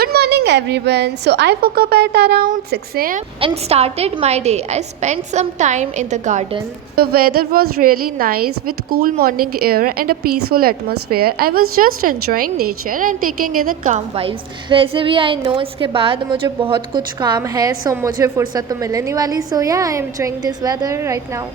Good morning everyone. So I woke up at around 6 a.m. and started my day. I spent some time in the garden. The weather was really nice with cool morning air and a peaceful atmosphere. I was just enjoying nature and taking in the calm vibes. वैसे भी I know इसके बाद मुझे बहुत कुछ काम है, so मुझे फुर्सत तो मिलने नहीं वाली. So yeah, I am enjoying this weather right now.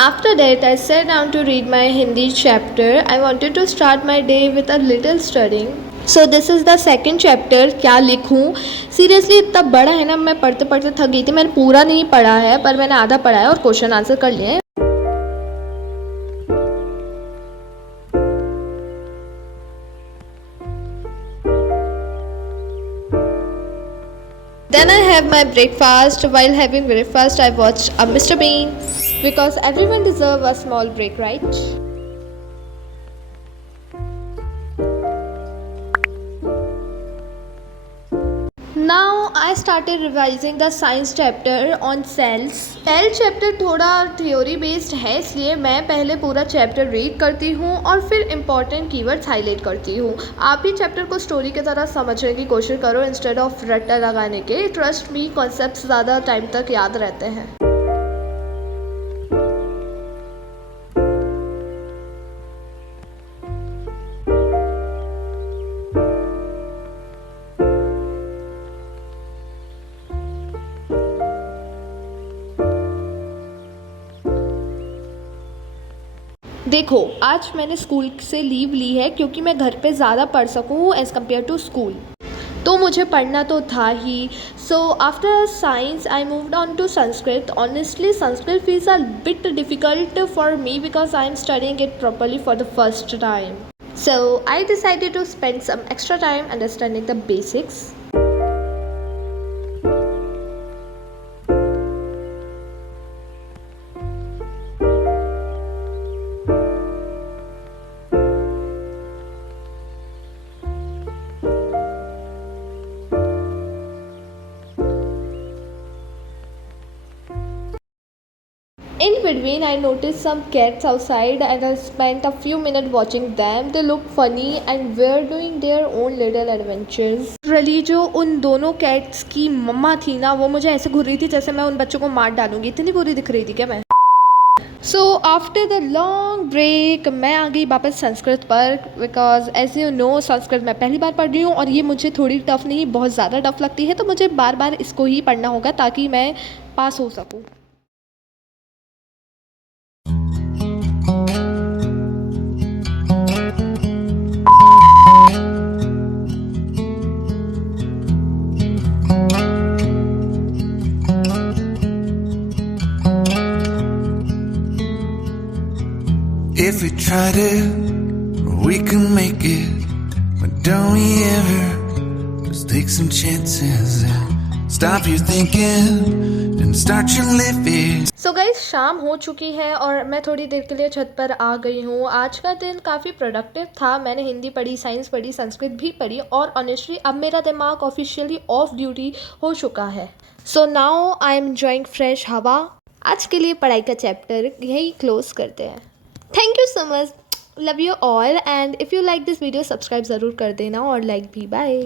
After that, I sat down to read my Hindi chapter. I wanted to start my day with a little studying. So this is the second chapter. क्या लिखूं? Seriously इतना बड़ा है ना, मैं पढ़ते पढ़ते थक गई थी. मैंने पूरा नहीं पढ़ा है, पर मैंने आधा पढ़ा है और क्वेश्चन आंसर कर लिए हैं. Then I have my breakfast. While having breakfast, I watched a Mr. Bean because everyone deserves a small break, right? Now I started revising the science chapter on cells. Cell chapter थोड़ा theory based है, इसलिए मैं पहले पूरा chapter read करती हूँ और फिर इम्पॉर्टेंट कीवर्ड्स हाईलाइट करती हूँ. आप भी चैप्टर को स्टोरी की तरह समझने की कोशिश करो इंस्टेड ऑफ रट्टा लगाने के. ट्रस्ट मी, कॉन्सेप्ट्स ज़्यादा टाइम तक याद रहते हैं. देखो, आज मैंने स्कूल से लीव ली है क्योंकि मैं घर पे ज़्यादा पढ़ सकूँ एज़ कम्पेयर टू स्कूल. तो मुझे पढ़ना तो था ही. So after science I moved on to Sanskrit. Honestly Sanskrit feels a bit difficult for me because I am studying it properly for the first time. So I decided to spend some extra time understanding the basics. In between, I noticed some cats outside and I spent a few minutes watching them. They looked funny and were doing their own little adventures. रली जो उन दोनों कैट्स की मम्मा थी ना, वो मुझे ऐसे घूर रही थी जैसे मैं उन बच्चों को मार डालूंगी. इतनी बुरी दिख रही थी क्या मैं. So after the long break मैं आ गई वापस संस्कृत पर because as you know Sanskrit मैं पहली बार पढ़ रही हूँ और ये मुझे थोड़ी टफ नहीं बहुत ज़्यादा टफ लगती है. तो मुझे बार बार इसको ही पढ़ना होगा ताकि मैं पास हो सकूँ. If we tried it, we can make it. But don't we ever just take some chances and stop your thinking and start your living. So guys, शाम हो चुकी है और मैं थोड़ी देर के लिए छत पर आ गई हूँ. आज का दिन काफ़ी प्रोडक्टिव था. मैंने हिंदी पढ़ी, साइंस पढ़ी, संस्कृत भी पढ़ी और ऑनेस्टली अब मेरा दिमाग ऑफिशियली ऑफ ड्यूटी हो चुका है. So now I am enjoying fresh हवा. आज के लिए पढ़ाई का चैप्टर यही क्लोज करते हैं. Thank you so much. Love you all and if you like this video subscribe ज़रूर कर देना और लाइक भी. बाय.